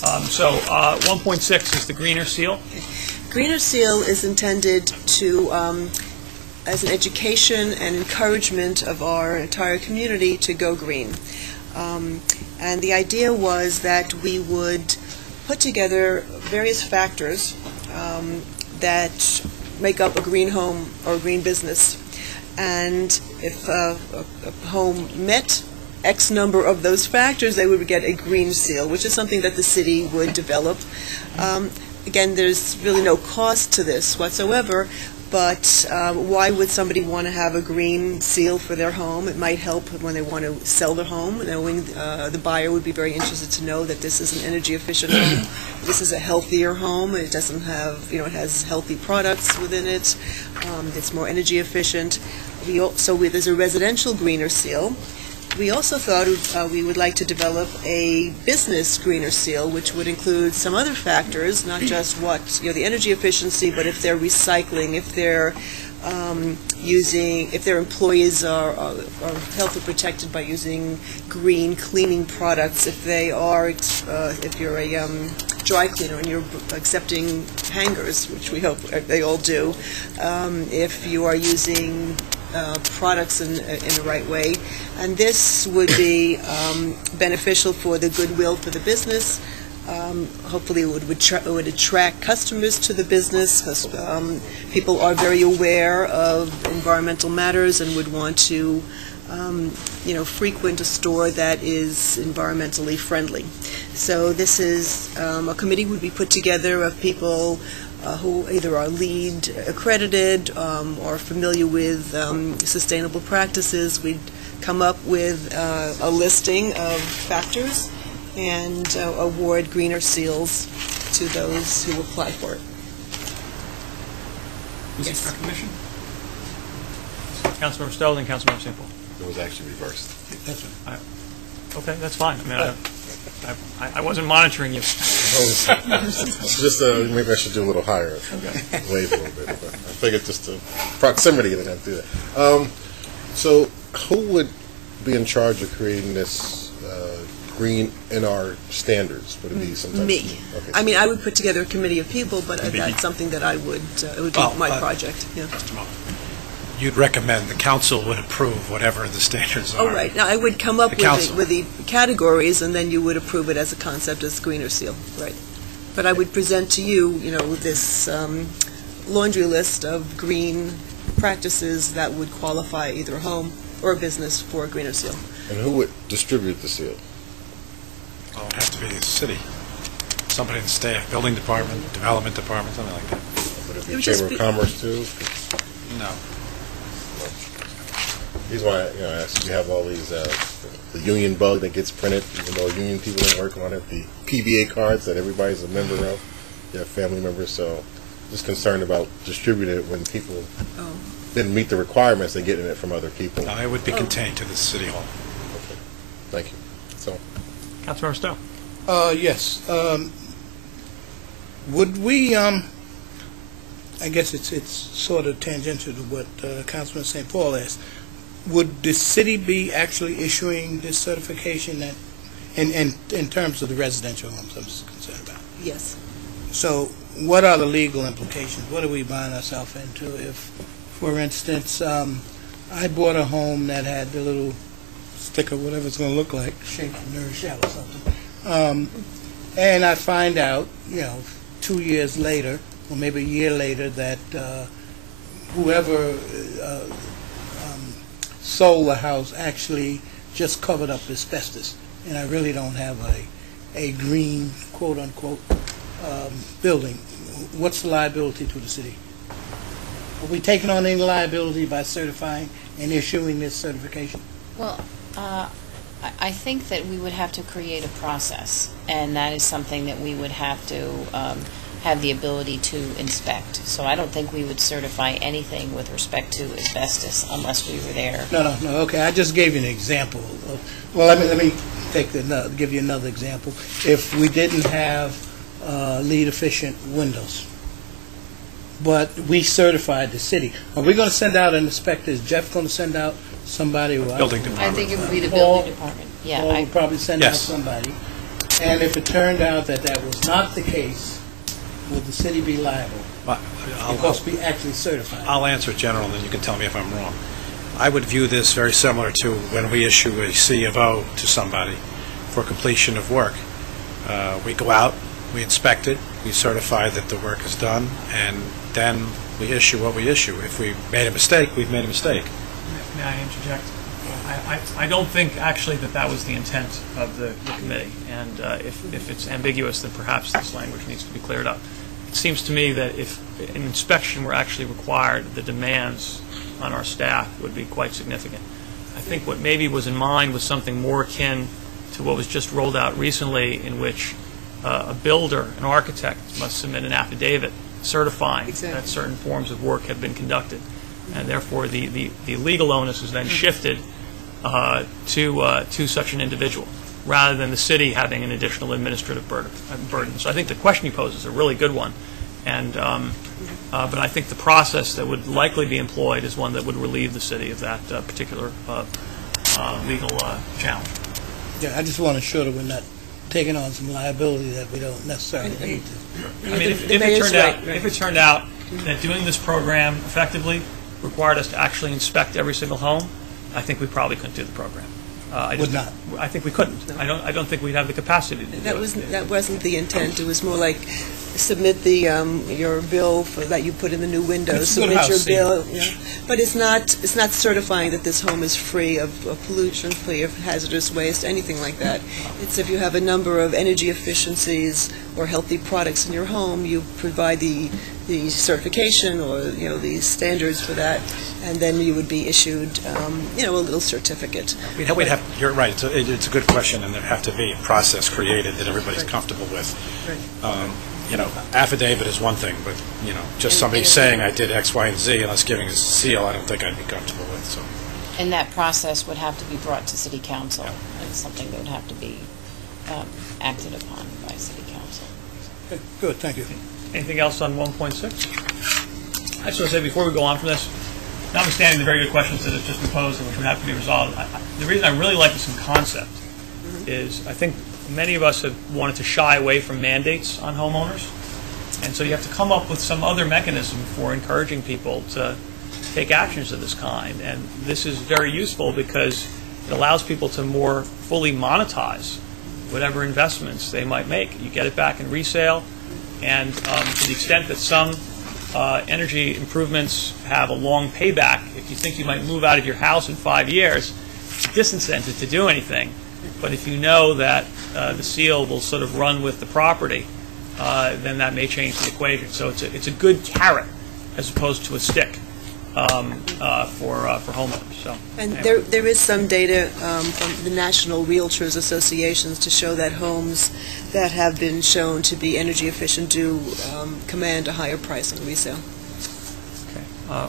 So 1.6 is the GreeNR seal. GreeNR Seal is intended to, as an education and encouragement of our entire community to go green. And the idea was that we would put together various factors that make up a green home or a green business. And if a home met X number of those factors, they would get a green seal, which is something that the city would develop. Again, there's really no cost to this whatsoever, but why would somebody want to have a green seal for their home? It might help when they want to sell their home, knowing the buyer would be very interested to know that this is an energy efficient home. This is a healthier home. It doesn't have, it has healthy products within it. It's more energy efficient. There's a residential GreeNR seal. We also thought we would like to develop a business GreeNR seal, which would include some other factors, not just what the energy efficiency, but if they're recycling, if they're if their employees are healthy protected by using green cleaning products, if they are, if you're a dry cleaner and you're accepting hangers, which we hope they all do, if you are using products in the right way, and this would be beneficial for the goodwill for the business. Hopefully it would attract customers to the business, because people are very aware of environmental matters and would want to frequent a store that is environmentally friendly. So this is a committee would be put together of people who either are LEED accredited or familiar with sustainable practices. We'd come up with a listing of factors and award GreeNR seals to those who apply for it. Yes. Recognition. Councilmember Stowe, then Councilmember St. Paul. It was actually reversed. That's right. Okay, that's fine. I mean, I wasn't monitoring you. Just maybe I should do a little higher. Okay. Wave a little bit. But I figured just the proximity that I'd do that. So who would be in charge of creating this GreeNR standards? Would it be sometimes me? Okay. I mean, I would put together a committee of people, but that's something that I would, it would be my project. Yeah. You'd recommend the council would approve whatever the standards are. Oh, right. Now, I would come up with the categories, and then you would approve it as a concept as GreeNR seal. Right. But I would present to you, this laundry list of green practices that would qualify either a home or a business for a GreeNR seal. And who would distribute the seal? Well, it would have to be the city. Somebody in the staff, building department, development department, something like that. Would it be Chamber of Commerce too? No. The reason why I asked, you have all these, the union bug that gets printed, even though union people don't work on it, the PBA cards that everybody's a member of, you have family members, so just concerned about distributing it when people didn't meet the requirements, they're getting it from other people. No, it would be contained to the city hall. Okay, thank you. So, Councilmember Stowe. Yes. Would we, I guess it's sort of tangential to what Councilman St. Paul asked. Would the city be actually issuing this certification that, in terms of the residential homes I'm concerned about? Yes. So what are the legal implications? What are we buying ourselves into if, for instance, I bought a home that had the little sticker, whatever it's going to look like, shaped from Rochelle or something, and I find out, 2 years later, or maybe a year later, that whoever sold the house actually just covered up asbestos, and I really don't have a green, quote-unquote, building. What's the liability to the city? Are we taking on any liability by certifying and issuing this certification? Well, I think that we would have to create a process, and that is something that we would have to have the ability to inspect. So I don't think we would certify anything with respect to asbestos unless we were there. No. Okay, I just gave you an example. Well, let me give you another example. If we didn't have LEED-efficient windows, but we certified the city, are we going to send out an inspector? Is Jeff going to send out somebody? Building department. I think it would be the building department. Yeah, Paul would probably send out Yes. somebody. And if it turned out that that was not the case, would the city be liable? Because we actually certified. I'll answer general, and then you can tell me if I'm wrong. I would view this very similar to when we issue a C of O to somebody for completion of work. We go out, we inspect it, we certify that the work is done, and then we issue what we issue. If we made a mistake, we've made a mistake. May I interject? I don't think actually that was the intent of the committee, and if it's ambiguous, then perhaps this language needs to be cleared up. It seems to me that if an inspection were actually required, the demands on our staff would be quite significant. I think what maybe was in mind was something more akin to what was just rolled out recently, in which a builder, an architect, must submit an affidavit certifying that certain forms of work have been conducted, and therefore the legal onus is then shifted to such an individual, rather than the city having an additional administrative burden. So I think the question you pose is a really good one, and but I think the process that would likely be employed is one that would relieve the city of that particular legal challenge. Yeah, I just want to ensure that we're not taking on some liability that we don't necessarily need to. I mean, if it turned out that doing this program effectively required us to actually inspect every single home, I think we probably couldn't do the program. I think we couldn't. I don't think we'd have the capacity to do it. That wasn't the intent. It was more like submit the your bill that you put in the new windows. Submit your bill. But it's not certifying that this home is free of pollution, free of hazardous waste, anything like that. It's if you have a number of energy efficiencies or healthy products in your home, you provide the certification or the standards for that, and then you would be issued a little certificate. You're right. It's a good question, and there have to be a process created that everybody's comfortable with. Affidavit is one thing, but just somebody saying I did X, Y, and Z and us giving a seal, I don't think I'd be comfortable with. So. And that process would have to be brought to City Council. It's something that would have to be acted upon by City Council. Okay, good, thank you. Anything else on 1.6? I just want to say before we go on from this, notwithstanding the very good questions that have just been posed and which would have to be resolved, the reason I really like this in concept is I think many of us have wanted to shy away from mandates on homeowners, and so you have to come up with some other mechanism for encouraging people to take actions of this kind, and this is very useful because it allows people to more fully monetize whatever investments they might make. You get it back in resale, and to the extent that some energy improvements have a long payback, if you think you might move out of your house in 5 years, it's a disincentive to do anything. But if you know that the seal will sort of run with the property, then that may change the equation. So it's a good carrot as opposed to a stick for homeowners. So, and anyway. there is some data from the National Realtors Associations to show that homes that have been shown to be energy efficient do command a higher price on resale. Okay.